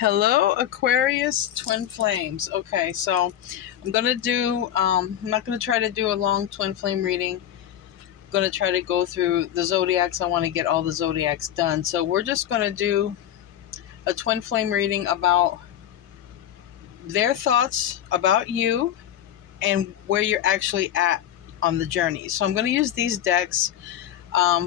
Hello, Aquarius twin flames. Okay, so I'm gonna do. I'm not gonna try to do a long twin flame reading. I'm gonna try to go through the zodiacs. I want to get all the zodiacs done. So we're just gonna do a twin flame reading about their thoughts about you and where you're actually at on the journey. So I'm gonna use these decks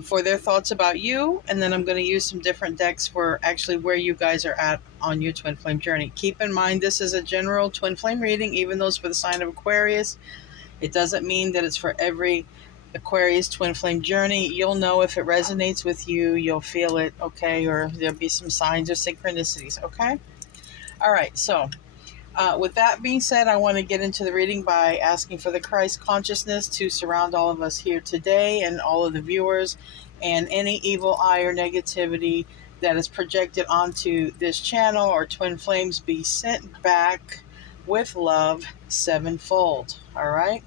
for their thoughts about you, and then I'm going to use some different decks for actually where you guys are at on your twin flame journey. Keep in mind, this is a general twin flame reading, even though it's for the sign of Aquarius. It doesn't mean that it's for every Aquarius twin flame journey. You'll know if it resonates with you, you'll feel it, okay, or there'll be some signs or synchronicities, okay? All right, so with that being said, I want to get into the reading by asking for the Christ consciousness to surround all of us here today and all of the viewers, and any evil eye or negativity that is projected onto this channel or twin flames be sent back with love sevenfold. All right.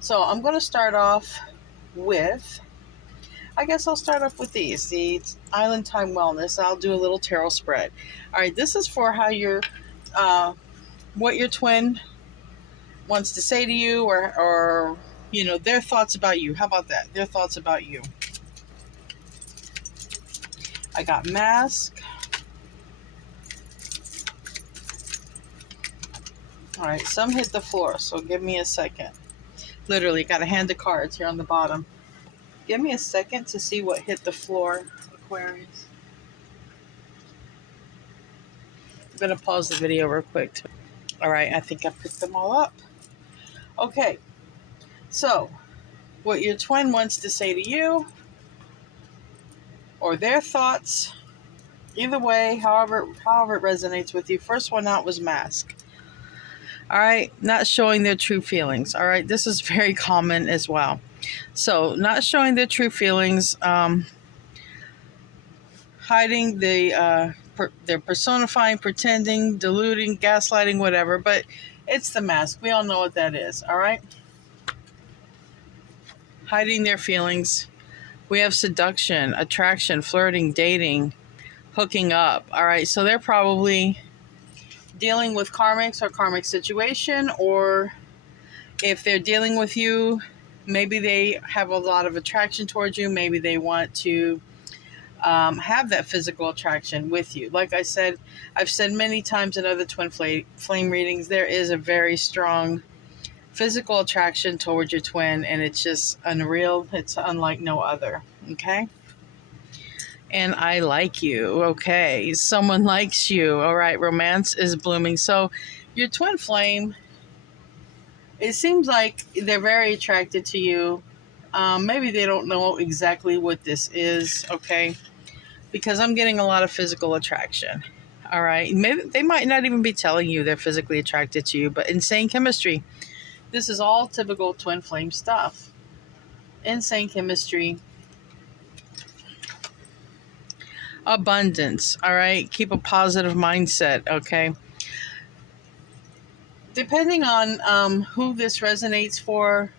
So I'm going to start off with, I guess I'll start off with these, the Island Time Wellness. I'll do a little tarot spread. All right. This is for how you're what your twin wants to say to you, or you know, their thoughts about you. How about that? Their thoughts about you. I got Mask. All right, some hit the floor, so give me a second. Literally, got a hand of cards here on the bottom. Give me a second to see what hit the floor, Aquarius. I'm going to pause the video real quick. All right, I think I picked them all up. Okay, so what your twin wants to say to you, or their thoughts, either way, however it resonates with you. First one out was Mask. All right, not showing their true feelings. All right, this is very common as well. So not showing their true feelings, hiding they're personifying, pretending, deluding, gaslighting, whatever, but it's the mask. We all know what that is, all right? Hiding their feelings. We have seduction, attraction, flirting, dating, hooking up, all right? So they're probably dealing with karmics or karmic situation, or if they're dealing with you, maybe they have a lot of attraction towards you. Maybe they want to have that physical attraction with you. Like I said, I've said many times in other twin flame readings, there is a very strong physical attraction towards your twin, and it's just unreal. It's unlike no other, okay? And I like you, okay? Someone likes you, all right? Romance is blooming. So your twin flame, it seems like they're very attracted to you. Maybe they don't know exactly what this is, okay? Because I'm getting a lot of physical attraction, all right? Maybe they might not even be telling you they're physically attracted to you, but insane chemistry. This is all typical twin flame stuff. Insane chemistry. Abundance, all right? Keep a positive mindset, okay? Depending on who this resonates for,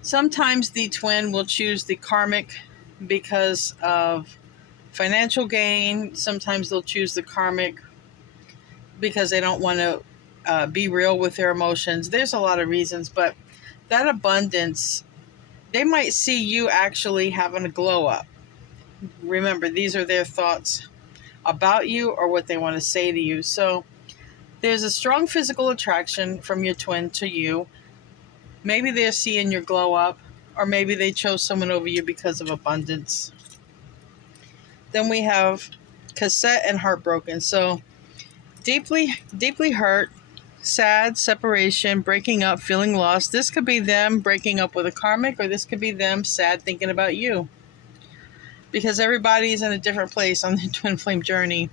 sometimes the twin will choose the karmic because of financial gain. Sometimes they'll choose the karmic because they don't want to be real with their emotions. There's a lot of reasons, but that abundance, they might see you actually having a glow up. Remember, these are their thoughts about you or what they want to say to you. So there's a strong physical attraction from your twin to you. Maybe they're seeing your glow up, or maybe they chose someone over you because of abundance. Then we have Cassette and Heartbroken. So deeply hurt, sad, separation, breaking up, feeling lost. This could be them breaking up with a karmic, or this could be them sad thinking about you. Because everybody's in a different place on the twin flame journey.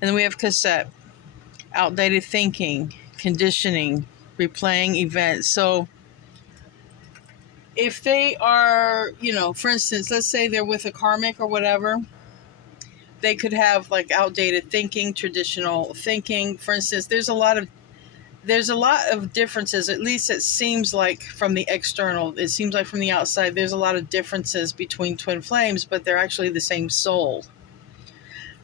And then we have Cassette. Outdated thinking, conditioning, replaying events. So if they are, you know, for instance, let's say they're with a karmic or whatever, they could have like outdated thinking, traditional thinking. For instance, there's a lot of differences. At least it seems like from the external, it seems like from the outside, there's a lot of differences between twin flames, but they're actually the same soul.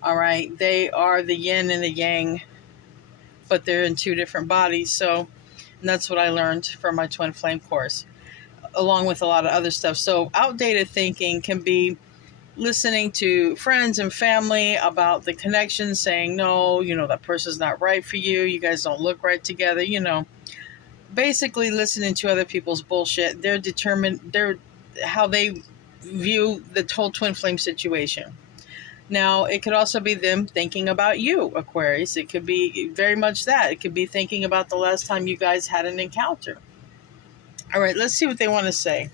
All right. They are the yin and the yang, but they're in two different bodies. So that's what I learned from my twin flame course, along with a lot of other stuff. So outdated thinking can be listening to friends and family about the connection, saying, no, that person's not right for you. You guys don't look right together. Basically listening to other people's bullshit. They're how they view the whole twin flame situation. Now, it could also be them thinking about you, Aquarius. It could be very much that. It could be thinking about the last time you guys had an encounter. All right, let's see what they want to say.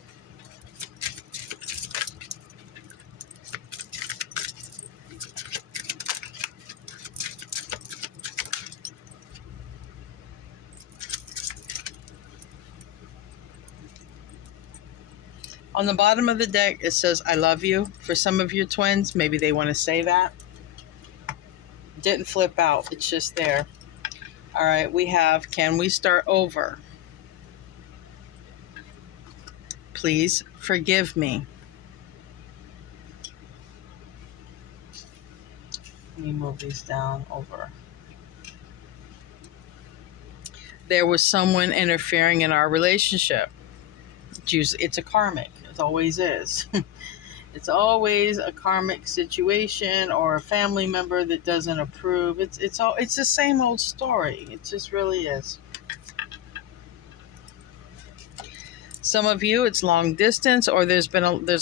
On the bottom of the deck, it says, I love you. For some of your twins, maybe they want to say that. Didn't flip out. It's just there. All right, we have, can we start over? Please forgive me. Let me move these down over. There was someone interfering in our relationship. It's a karmic. It always is. It's always a karmic situation or a family member that doesn't approve. It's the same old story. It just really is. Some of you, it's long distance, or there's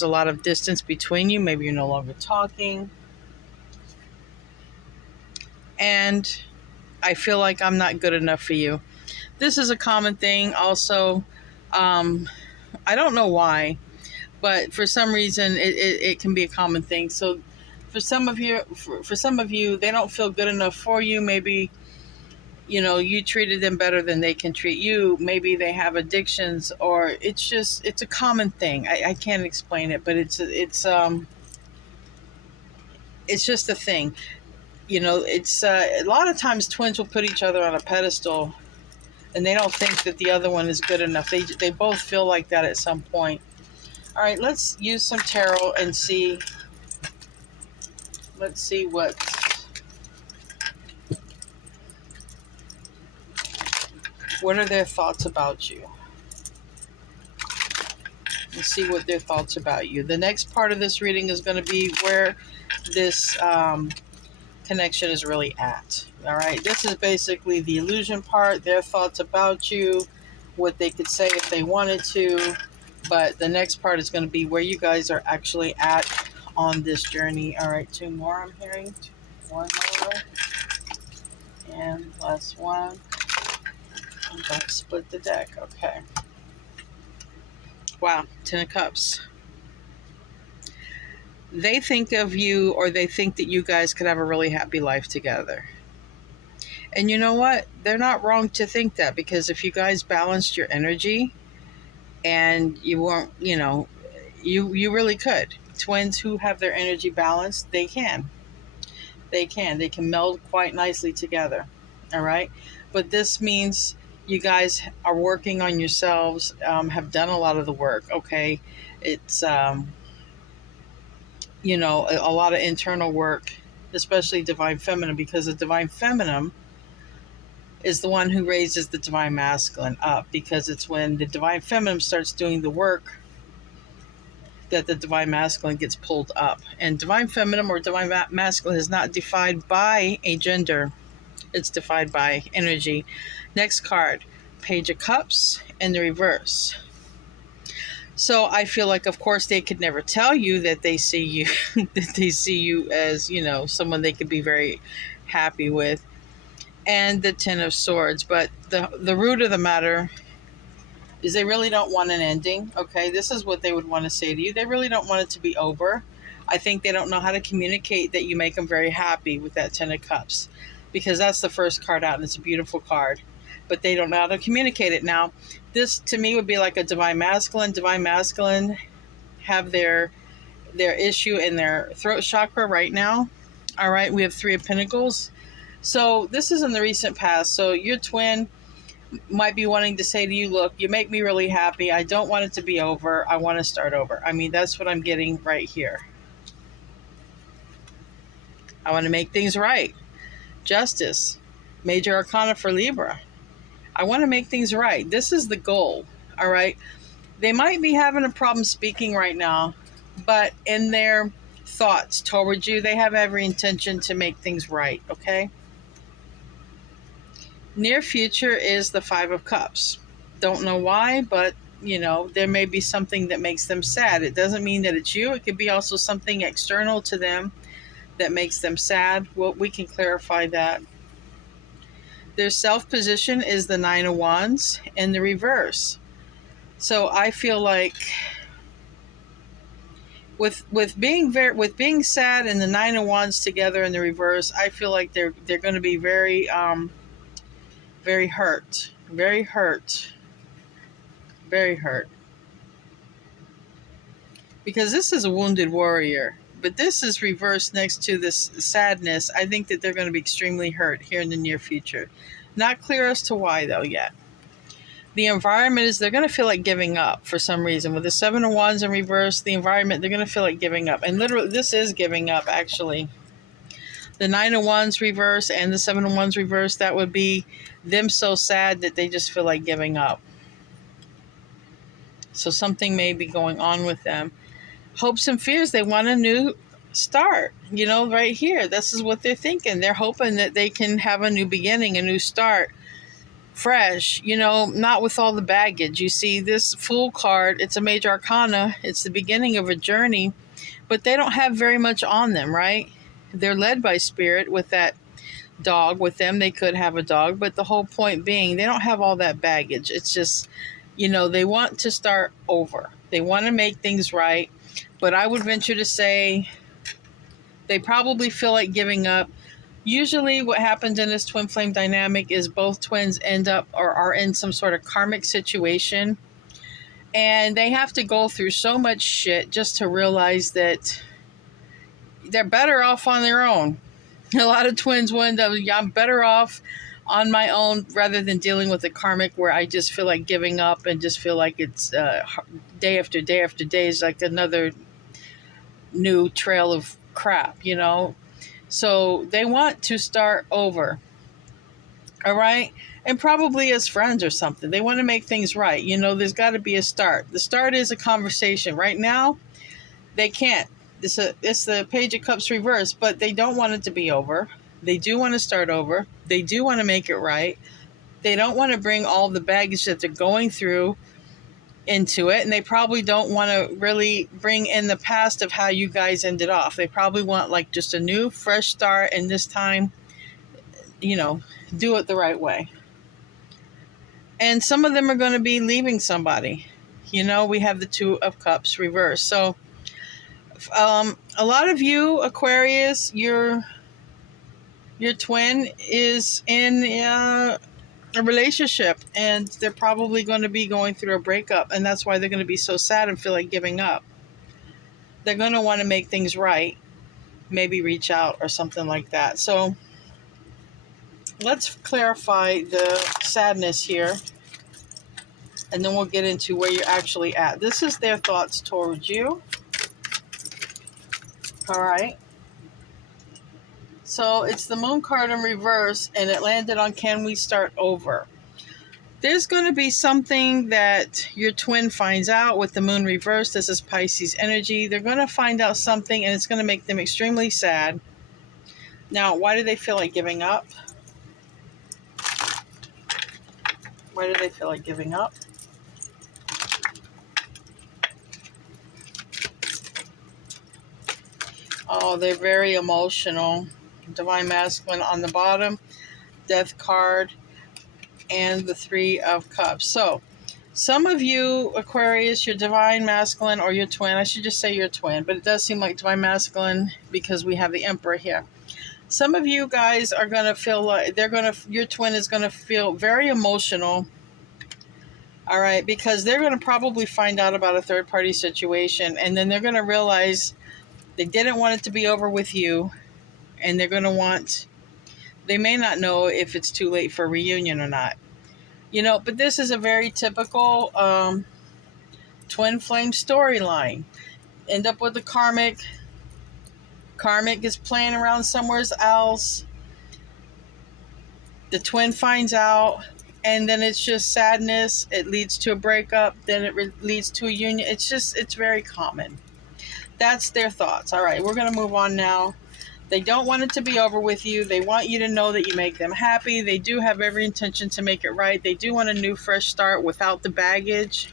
a lot of distance between you. Maybe you're no longer talking. And I feel like I'm not good enough for you. This is a common thing. Also, I don't know why, but for some reason it can be a common thing. So for some of you, they don't feel good enough for you. Maybe you treated them better than they can treat you. Maybe they have addictions, or it's a common thing. I can't explain it, but it's just a thing. It's a lot of times twins will put each other on a pedestal, and they don't think that the other one is good enough. They both feel like that at some point. All right, let's use some tarot and see. Let's see what are their thoughts about you. Let's see what their thoughts about you. The next part of this reading is going to be where this connection is really at. All right, this is basically the illusion part, their thoughts about you, what they could say if they wanted to. But the next part is going to be where you guys are actually at on this journey. All right, two more I'm hearing. One more. And last one. I'm going to split the deck. Okay. Wow, 10 of Cups. They think of you, or they think that you guys could have a really happy life together. And you know what? They're not wrong to think that, because if you guys balanced your energy and you weren't, you really could. Twins who have their energy balanced, they can meld quite nicely together. All right. But this means you guys are working on yourselves, have done a lot of the work. Okay. It's, a lot of internal work, especially Divine Feminine, because the Divine Feminine is the one who raises the Divine Masculine up, because it's when the Divine Feminine starts doing the work that the Divine Masculine gets pulled up. And Divine Feminine or Divine Masculine is not defined by a gender. It's defined by energy. Next card, Page of Cups in the reverse. So I feel like, of course, they could never tell you that they see you, that they see you as, someone they could be very happy with. And the Ten of Swords. But the root of the matter is they really don't want an ending. Okay, this is what they would want to say to you. They really don't want it to be over. I think they don't know how to communicate that you make them very happy with that Ten of Cups, because that's the first card out, and it's a beautiful card. But they don't know how to communicate it. Now, this to me would be like a Divine Masculine. Divine Masculine have their issue in their throat chakra right now. All right, we have Three of Pentacles. So this is in the recent past. So your twin might be wanting to say to you, look, you make me really happy. I don't want it to be over. I want to start over. I mean, that's what I'm getting right here. I want to make things right. Justice. Major Arcana for Libra. I want to make things right. This is the goal. All right. They might be having a problem speaking right now, but in their thoughts towards you, they have every intention to make things right. Okay. Near future is the Five of Cups. Don't know why, but there may be something that makes them sad. It doesn't mean that it's you. It could be also something external to them that makes them sad. Well, we can clarify that. Their self position is the Nine of Wands in the reverse. So I feel like with being sad and the Nine of Wands together in the reverse, I feel like they're going to be very very hurt, very hurt, very hurt. Because this is a wounded warrior, but this is reversed next to this sadness. I think that they're going to be extremely hurt here in the near future. Not clear as to why, though, yet. The environment is they're going to feel like giving up for some reason. With the Seven of Wands in reverse, the environment, they're going to feel like giving up. And literally, this is giving up, actually. The Nine of Wands reverse and the Seven of Wands reverse, that would be them so sad that they just feel like giving up. So something may be going on with them. Hopes and fears, they want a new start. Right here, this is what they're thinking. They're hoping that they can have a new beginning, a new start. Fresh, not with all the baggage. You see this Fool card, it's a major arcana. It's the beginning of a journey, but they don't have very much on them, right? They're led by spirit with that dog with them. They could have a dog, but the whole point being they don't have all that baggage. It's just, they want to start over. They want to make things right, but I would venture to say they probably feel like giving up. Usually what happens in this twin flame dynamic is both twins end up or are in some sort of karmic situation, and they have to go through so much shit just to realize that they're better off on their own. A lot of twins will end up, I'm better off on my own rather than dealing with the karmic where I just feel like giving up and just feel like it's day after day after day is like another new trail of crap, So they want to start over. All right? And probably as friends or something. They want to make things right. There's got to be a start. The start is a conversation. Right now, they can't. It's the Page of Cups reverse, but they don't want it to be over. They do want to start over. They do want to make it right. They don't want to bring all the baggage that they're going through into it, and they probably don't want to really bring in the past of how you guys ended off. They probably want like just a new fresh start, and this time, do it the right way. And some of them are going to be leaving somebody. We have the Two of Cups reverse. So a lot of you, Aquarius, your twin is in a relationship, and they're probably going to be going through a breakup, and that's why they're going to be so sad and feel like giving up. They're going to want to make things right, maybe reach out or something like that. So let's clarify the sadness here, and then we'll get into where you're actually at. This is their thoughts towards you. All right. So it's the Moon card in reverse, and it landed on Can We Start Over? There's going to be something that your twin finds out with the Moon reverse. This is Pisces energy. They're going to find out something, and it's going to make them extremely sad. Now, why do they feel like giving up? Why do they feel like giving up? Oh, they're very emotional. Divine Masculine on the bottom, Death card, and the Three of Cups. So, some of you, Aquarius, your Divine Masculine or your twin, I should just say your twin, but it does seem like Divine Masculine because we have the Emperor here. Some of you guys are going to feel like your twin is going to feel very emotional. All right, because they're going to probably find out about a third-party situation, and then they're going to realize they didn't want it to be over with you, and they're going to they may not know if it's too late for a reunion or not. But this is a very typical twin flame storyline. End up with the karmic, Karmic is playing around somewhere else. The twin finds out, and then it's just sadness. It leads to a breakup, then it leads to a union. It's very common. That's their thoughts. All right, we're going to move on now. They don't want it to be over with you. They want you to know that you make them happy. They do have every intention to make it right. They do want a new, fresh start without the baggage.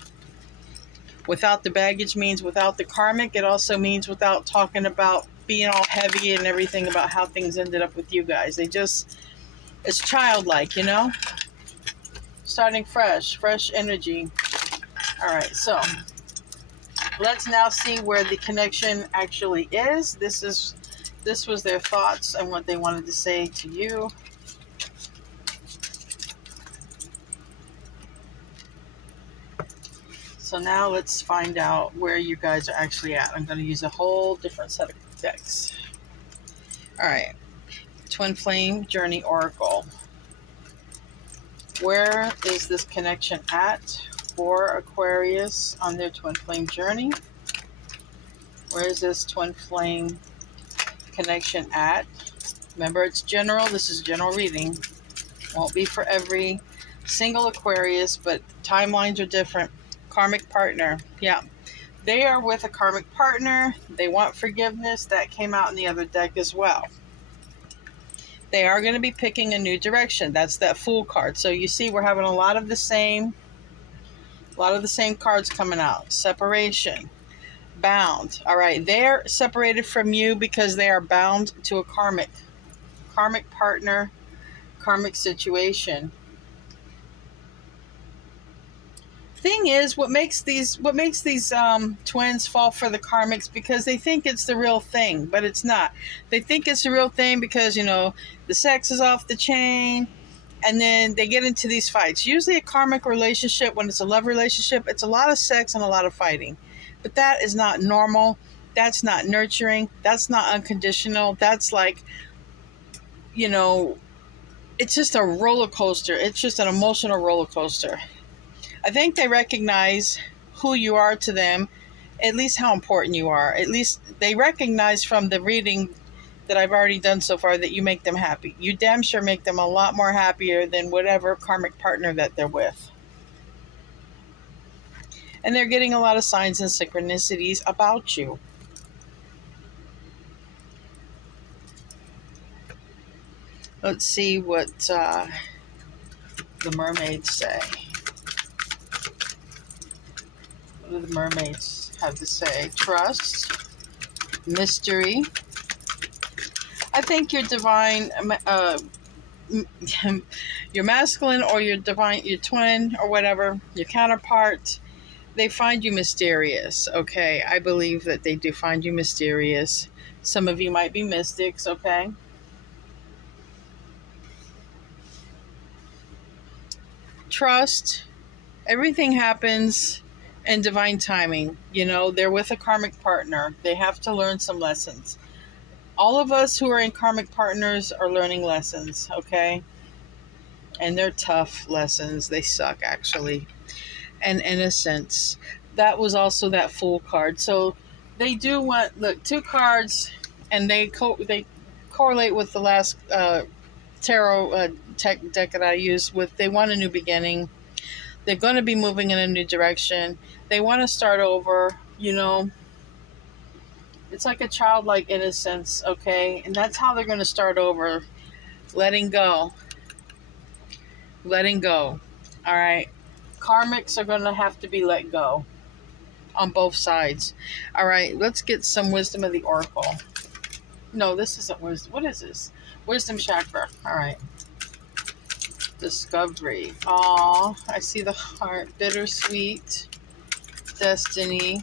Without the baggage means without the karmic. It also means without talking about being all heavy and everything about how things ended up with you guys. It's childlike, you know? Starting fresh energy. All right, so let's now see where the connection actually is. This was their thoughts and what they wanted to say to you. So now let's find out where you guys are actually at. I'm going to use a whole different set of decks. All right. Twin Flame Journey Oracle. Where is this connection at for Aquarius on their Twin Flame journey? Where is this Twin Flame connection at? Remember, it's general. This is general reading. Won't be for every single Aquarius, but timelines are different. Karmic partner. Yeah. They are with a karmic partner. They want forgiveness. That came out in the other deck as well. They are going to be picking a new direction. That's that Fool card. So you see we're having a lot of the same cards coming out. Separation. Bound. All right. They're separated from you because they are bound to a karmic partner, karmic situation. Thing is, what makes these twins fall for the karmics, because they think it's the real thing, but it's not. They think it's the real thing because, you know, the sex is off the chain, and then they get into these fights. Usually a karmic relationship, when it's a love relationship, it's a lot of sex and a lot of fighting. But that is not normal. That's not nurturing. That's not unconditional. That's like, you know, it's just a roller coaster. It's just an emotional roller coaster. I think they recognize who you are to them, at least how important you are. At least they recognize from the reading that I've already done so far that you make them happy. You damn sure make them a lot more happier than whatever karmic partner that they're with. And they're getting a lot of signs and synchronicities about you. Let's see what the mermaids say. What do the mermaids have to say? Trust, mystery. I think your divine, your masculine or your divine, your twin or whatever, your counterpart, they find you mysterious, okay? I believe that they do find you mysterious. Some of you might be mystics, okay? Trust. Everything happens in divine timing. You know, they're with a karmic partner. They have to learn some lessons. All of us who are in karmic partners are learning lessons, okay? And they're tough lessons. They suck, actually. And innocence. That was also that Fool card. So they do want, look, 2 cards, and they correlate with the last tarot deck that I used with. They want a new beginning. They're going to be moving in a new direction. They want to start over, you know. It's like a childlike innocence, okay? And that's how they're going to start over. Letting go. Letting go. All right? Karmics are going to have to be let go on both sides. All right, let's get some wisdom of the oracle. No, this isn't wisdom. What is this? Wisdom chakra. All right. Discovery. Aw, I see the heart. Bittersweet. Destiny.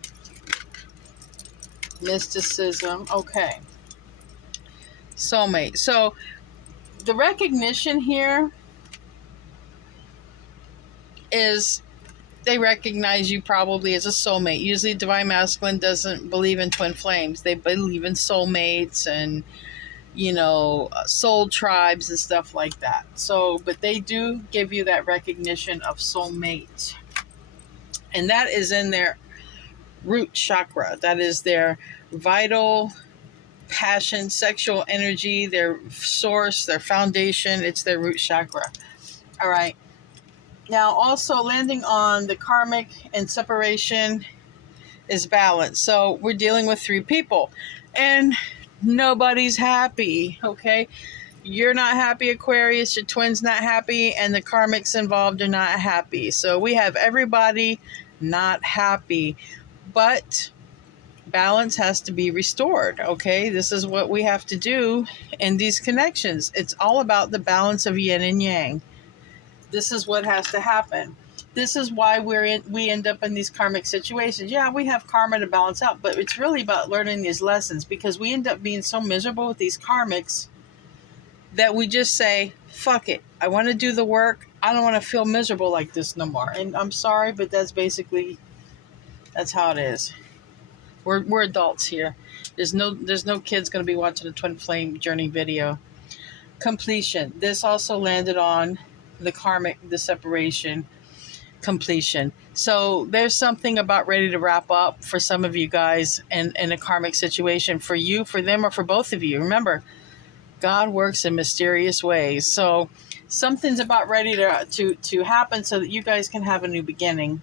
Mysticism. Okay. Soulmate. So the recognition here is they recognize you probably as a soulmate. Usually divine masculine doesn't believe in twin flames. They believe in soulmates and, you know, soul tribes and stuff like that. So, but they do give you that recognition of soulmate. And that is in their root chakra. That is their vital passion, sexual energy, their source, their foundation. It's their root chakra. All right. Now, also landing on the karmic and separation is balance. So we're dealing with 3 people, and nobody's happy. Okay. You're not happy, Aquarius. Your twin's not happy, and the karmics involved are not happy. So we have everybody not happy, but balance has to be restored. Okay, this is what we have to do in these connections. It's all about the balance of yin and yang. This is what has to happen. This is why we end up in these karmic situations. Yeah, we have karma to balance out, but it's really about learning these lessons, because we end up being so miserable with these karmics that we just say, fuck it. I want to do the work. I don't want to feel miserable like this no more. And I'm sorry, but that's how it is. We're adults here. There's no kids going to be watching a twin flame journey video. Completion. This also landed on the karmic, the separation, completion. So there's something about ready to wrap up for some of you guys in a karmic situation, for you, for them, or for both of you. Remember, God works in mysterious ways. So something's about ready to happen so that you guys can have a new beginning.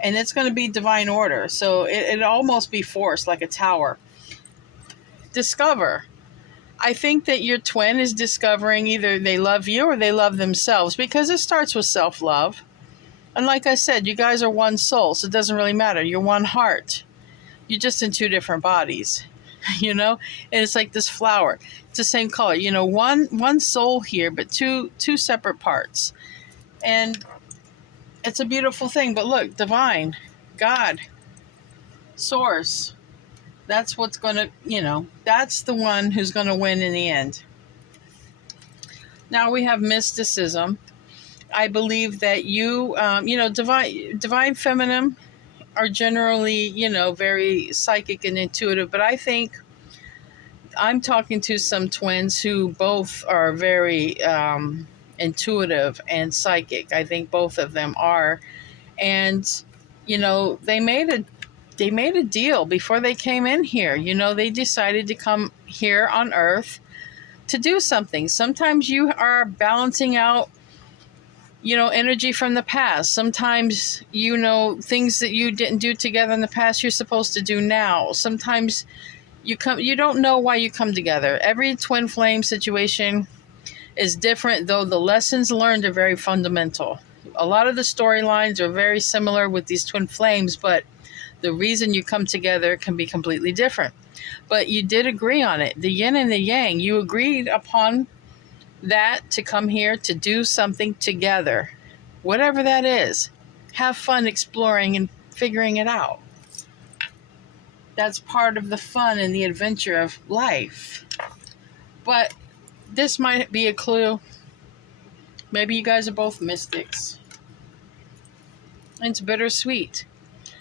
And it's going to be divine order. So it'll almost be forced, like a tower. Discover. I think that your twin is discovering either they love you or they love themselves, because it starts with self-love. And like I said, you guys are one soul, so it doesn't really matter. You're one heart. You're just in 2 different bodies. And it's like this flower. It's the same color. One soul here, but two separate parts. And it's a beautiful thing. But look, divine, God, source. That's what's going to, that's the one who's going to win in the end. Now we have mysticism. I believe that divine feminine are generally, very psychic and intuitive. But I think I'm talking to some twins who both are very intuitive and psychic. I think both of them are. And, they made a deal before they came in here. They decided to come here on Earth to do something. Sometimes you are balancing out energy from the past. Sometimes, things that you didn't do together in the past, you're supposed to do now. Sometimes you don't know why you come together. Every twin flame situation is different, though the lessons learned are very fundamental. A lot of the storylines are very similar with these twin flames, but the reason you come together can be completely different. But you did agree on it. The yin and the yang, you agreed upon that to come here to do something together. Whatever that is. Have fun exploring and figuring it out. That's part of the fun and the adventure of life. But this might be a clue. Maybe you guys are both mystics. It's bittersweet.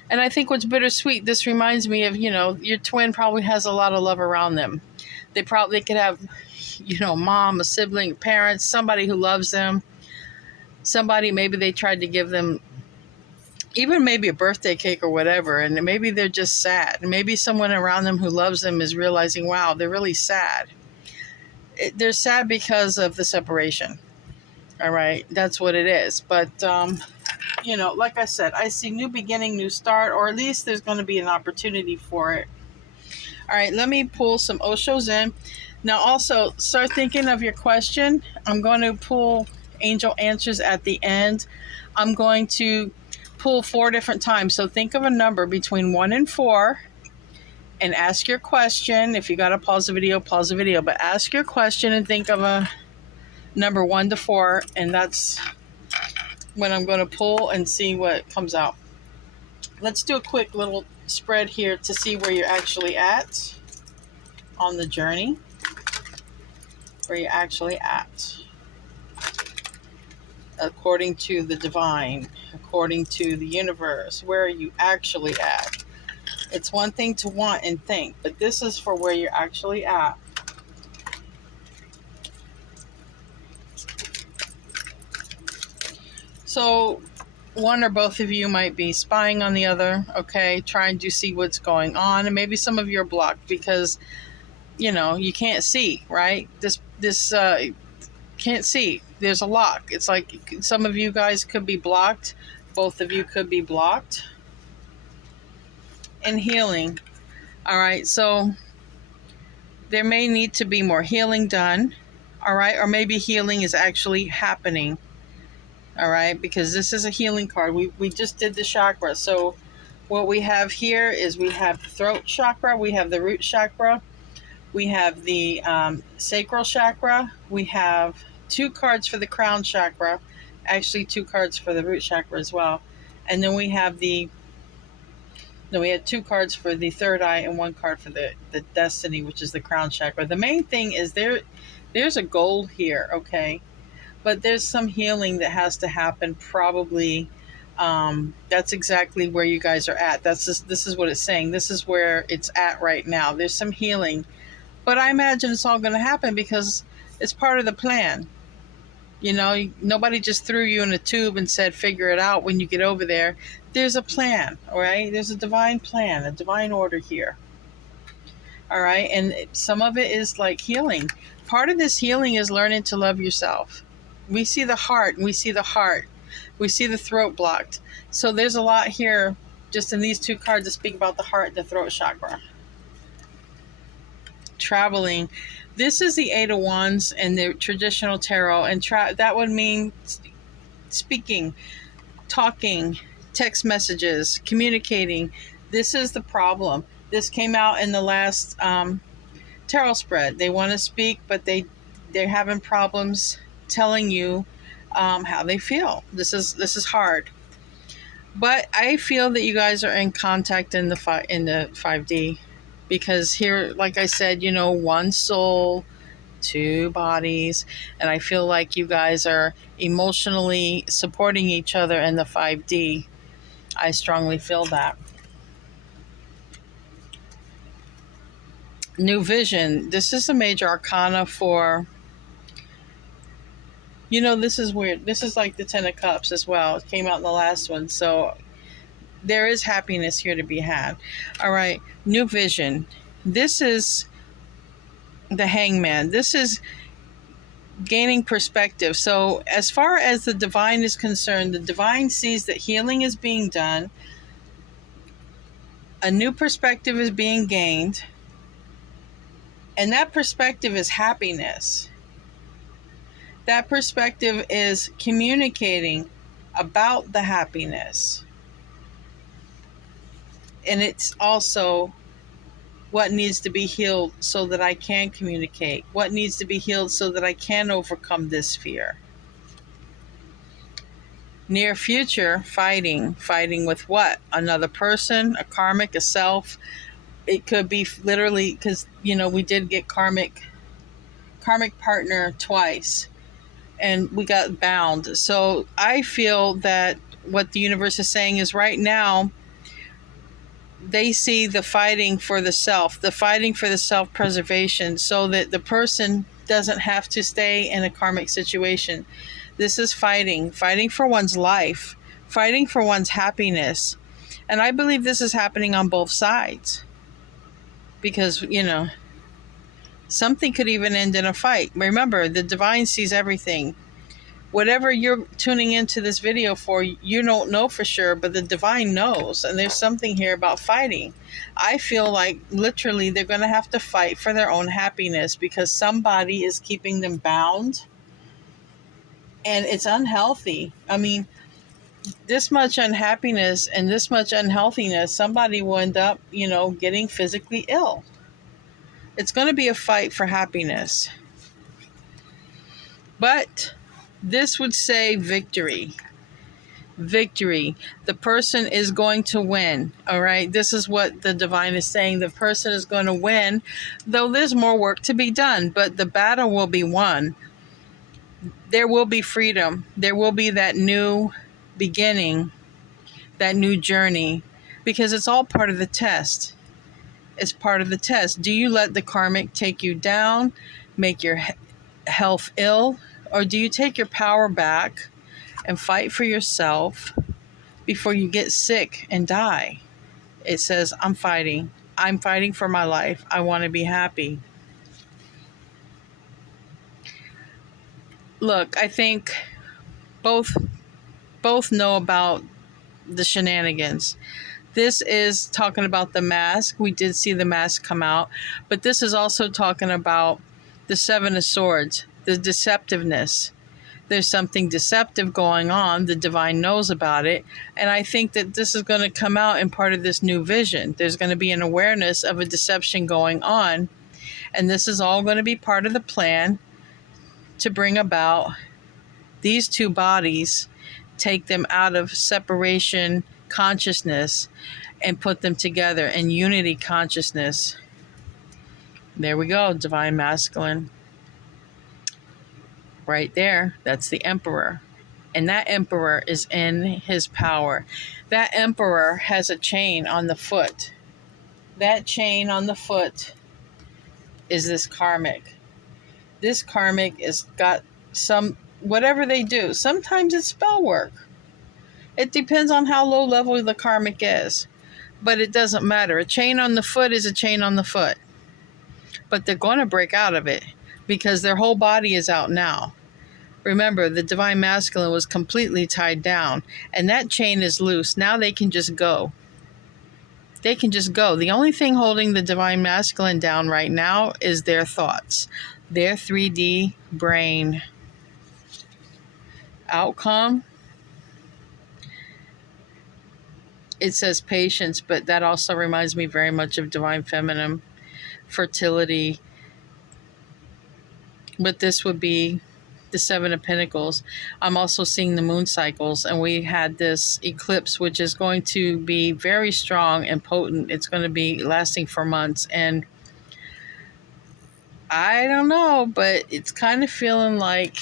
And I think what's bittersweet, this reminds me of, your twin probably has a lot of love around them. They probably could have, mom, a sibling, parents, somebody who loves them. Somebody, maybe they tried to give them even maybe a birthday cake or whatever, and maybe they're just sad. Maybe someone around them who loves them is realizing, wow, they're really sad. They're sad because of the separation. All right, that's what it is. But, like I said, I see new beginning, new start, or at least there's going to be an opportunity for it. All right, let me pull some Oshos in. Now, also, start thinking of your question. I'm going to pull angel answers at the end. I'm going to pull 4 different times. So think of a number between 1 and 4 and ask your question. If you got to pause the video, pause the video. But ask your question and think of a number 1 to 4. And that's when I'm going to pull and see what comes out. Let's do a quick little spread here to see where you're actually at on the journey. Where you're actually at. According to the divine, according to the universe, where are you actually at? It's one thing to want and think, but this is for where you're actually at. So one or both of you might be spying on the other, okay, trying to see what's going on, and maybe some of you are blocked because you can't see, right? This can't see. There's a lock. It's like some of you guys could be blocked. Both of you could be blocked. And healing. All right, so there may need to be more healing done. All right, or maybe healing is actually happening. All right, because this is a healing card. We just did the chakra. So what we have here is we have the throat chakra, we have the root chakra, we have the sacral chakra, we have 2 cards for the crown chakra, actually 2 cards for the root chakra as well. And then we have we had 2 cards for the third eye and 1 card for the destiny, which is the crown chakra. The main thing is there's a goal here, okay? But there's some healing that has to happen probably. That's exactly where you guys are at. This is what it's saying. This is where it's at right now. There's some healing. But I imagine it's all going to happen because it's part of the plan. Nobody just threw you in a tube and said, figure it out when you get over there. There's a plan, all right? There's a divine plan, a divine order here. All right? And some of it is like healing. Part of this healing is learning to love yourself. We see the heart, and we see the heart. We see the throat blocked. So there's a lot here just in these 2 cards that speak about the heart and the throat chakra. Traveling. This is the 8 of Wands and the traditional tarot, and that would mean speaking, talking, text messages, communicating. This is the problem. This came out in the last tarot spread. They want to speak, but they're having problems telling you how they feel. This is hard. But I feel that you guys are in contact in the 5D. Because here, like I said, 1 soul, 2 bodies, and I feel like you guys are emotionally supporting each other in the 5D. I strongly feel that. New vision. This is a major arcana for, this is weird. This is like the 10 of Cups as well. It came out in the last one. So there is happiness here to be had. All right, new vision. This is the Hangman. This is gaining perspective. So as far as the divine is concerned, the divine sees that healing is being done. A new perspective is being gained. And that perspective is happiness. That perspective is communicating about the happiness. And it's also what needs to be healed so that I can communicate. What needs to be healed so that I can overcome this fear. Near future, fighting. Fighting with what? Another person, a karmic, a self. It could be literally, because, we did get karmic partner twice. And we got bound. So I feel that what the universe is saying is right now, they see the fighting for the self, the fighting for the self-preservation, so that the person doesn't have to stay in a karmic situation. This is fighting for one's life, fighting for one's happiness. And I believe this is happening on both sides. Because, something could even end in a fight. Remember, the divine sees everything. Whatever you're tuning into this video for, you don't know for sure, but the divine knows. And there's something here about fighting. I feel like literally they're going to have to fight for their own happiness because somebody is keeping them bound. And it's unhealthy. I mean, this much unhappiness and this much unhealthiness, somebody will end up, getting physically ill. It's going to be a fight for happiness. But this would say victory. Victory. The person is going to win. All right. This is what the divine is saying. The person is going to win, though there's more work to be done, but the battle will be won. There will be freedom. There will be that new beginning, that new journey, because it's all part of the test. It's part of the test. Do you let the karmic take you down, make your health ill, or do you take your power back and fight for yourself before you get sick and die? It says, I'm fighting. I'm fighting for my life. I want to be happy. Look, I think both know about the shenanigans. This is talking about the mask. We did see the mask come out, but this is also talking about the Seven of Swords, the deceptiveness. There's something deceptive going on. The divine knows about it. And I think that this is going to come out in part of this new vision. There's going to be an awareness of a deception going on. And this is all going to be part of the plan to bring about these two bodies, take them out of separation consciousness and put them together in unity consciousness. There we go, divine masculine. Right there, that's the emperor. And that emperor is in his power. That emperor has a chain on the foot. That chain on the foot is this karmic. This karmic is got some, whatever they do, sometimes it's spell work. It depends on how low level the karmic is. But it doesn't matter. A chain on the foot is a chain on the foot. But they're going to break out of it because their whole body is out now. Remember, the divine masculine was completely tied down, and that chain is loose. Now they can just go. They can just go. The only thing holding the divine masculine down right now is their thoughts, their 3D brain. Outcome, it says patience, but that also reminds me very much of divine feminine, fertility. But this would be the Seven of Pentacles. I'm also seeing the moon cycles, and we had this eclipse, which is going to be very strong and potent. It's going to be lasting for months, and I don't know, but it's kind of feeling like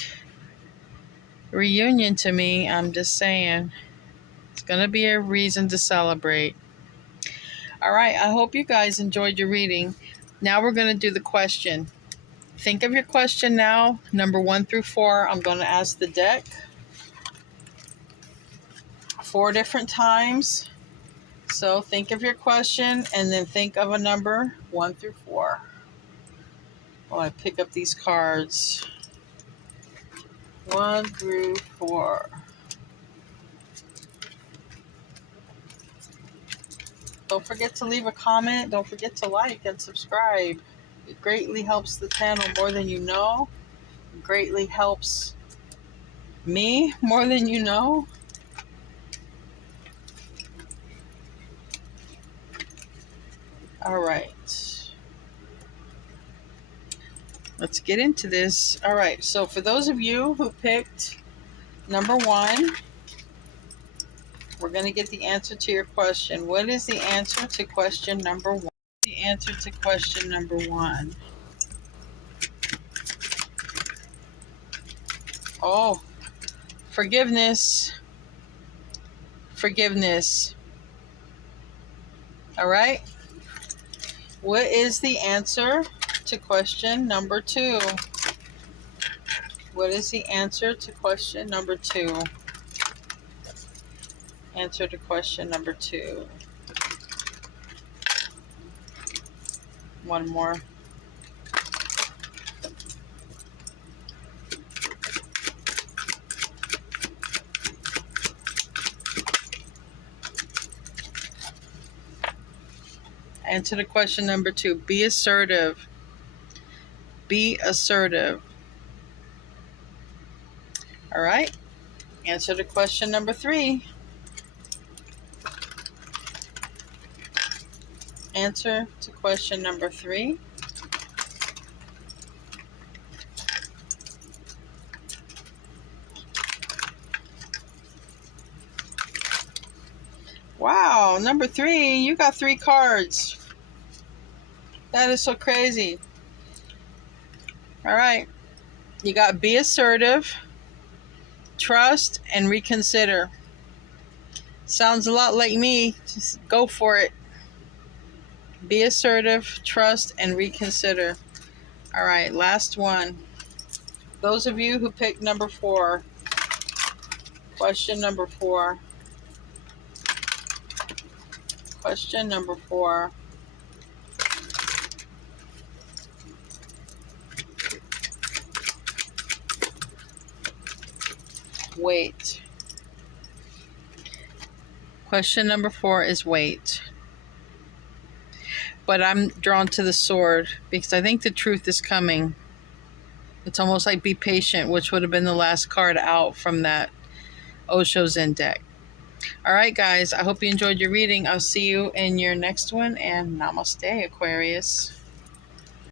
reunion to me. I'm just saying, it's going to be a reason to celebrate. All right, I hope you guys enjoyed your reading. Now we're going to do the question. Think of your question now, number 1 through 4. I'm going to ask the deck 4 different times. So think of your question and then think of a number 1 through 4. While I pick up these cards. 1 through 4. Don't forget to leave a comment. Don't forget to like and subscribe. It greatly helps the channel more than you know. It greatly helps me more than you know. All right. Let's get into this. All right. So for those of you who picked number 1, we're going to get the answer to your question. What is the answer to question number 1? The answer to question number 1. Oh, forgiveness. Forgiveness. All right. What is the answer to question number 2? What is the answer to question number 2? Answer to question number 2. One more. Answer to question number 2. Be assertive. Be assertive. All right. Answer to question number 3. Answer to question number 3. Wow, number 3, you got 3 cards. That is so crazy. All right. You got be assertive, trust, and reconsider. Sounds a lot like me. Just go for it. Be assertive, trust, and reconsider. All right, last one. Those of you who picked number 4, question number 4. Question number 4. Wait. Question number 4 is wait. But I'm drawn to the sword because I think the truth is coming. It's almost like be patient, which would have been the last card out from that Osho Zen deck. All right, guys. I hope you enjoyed your reading. I'll see you in your next one. And namaste, Aquarius.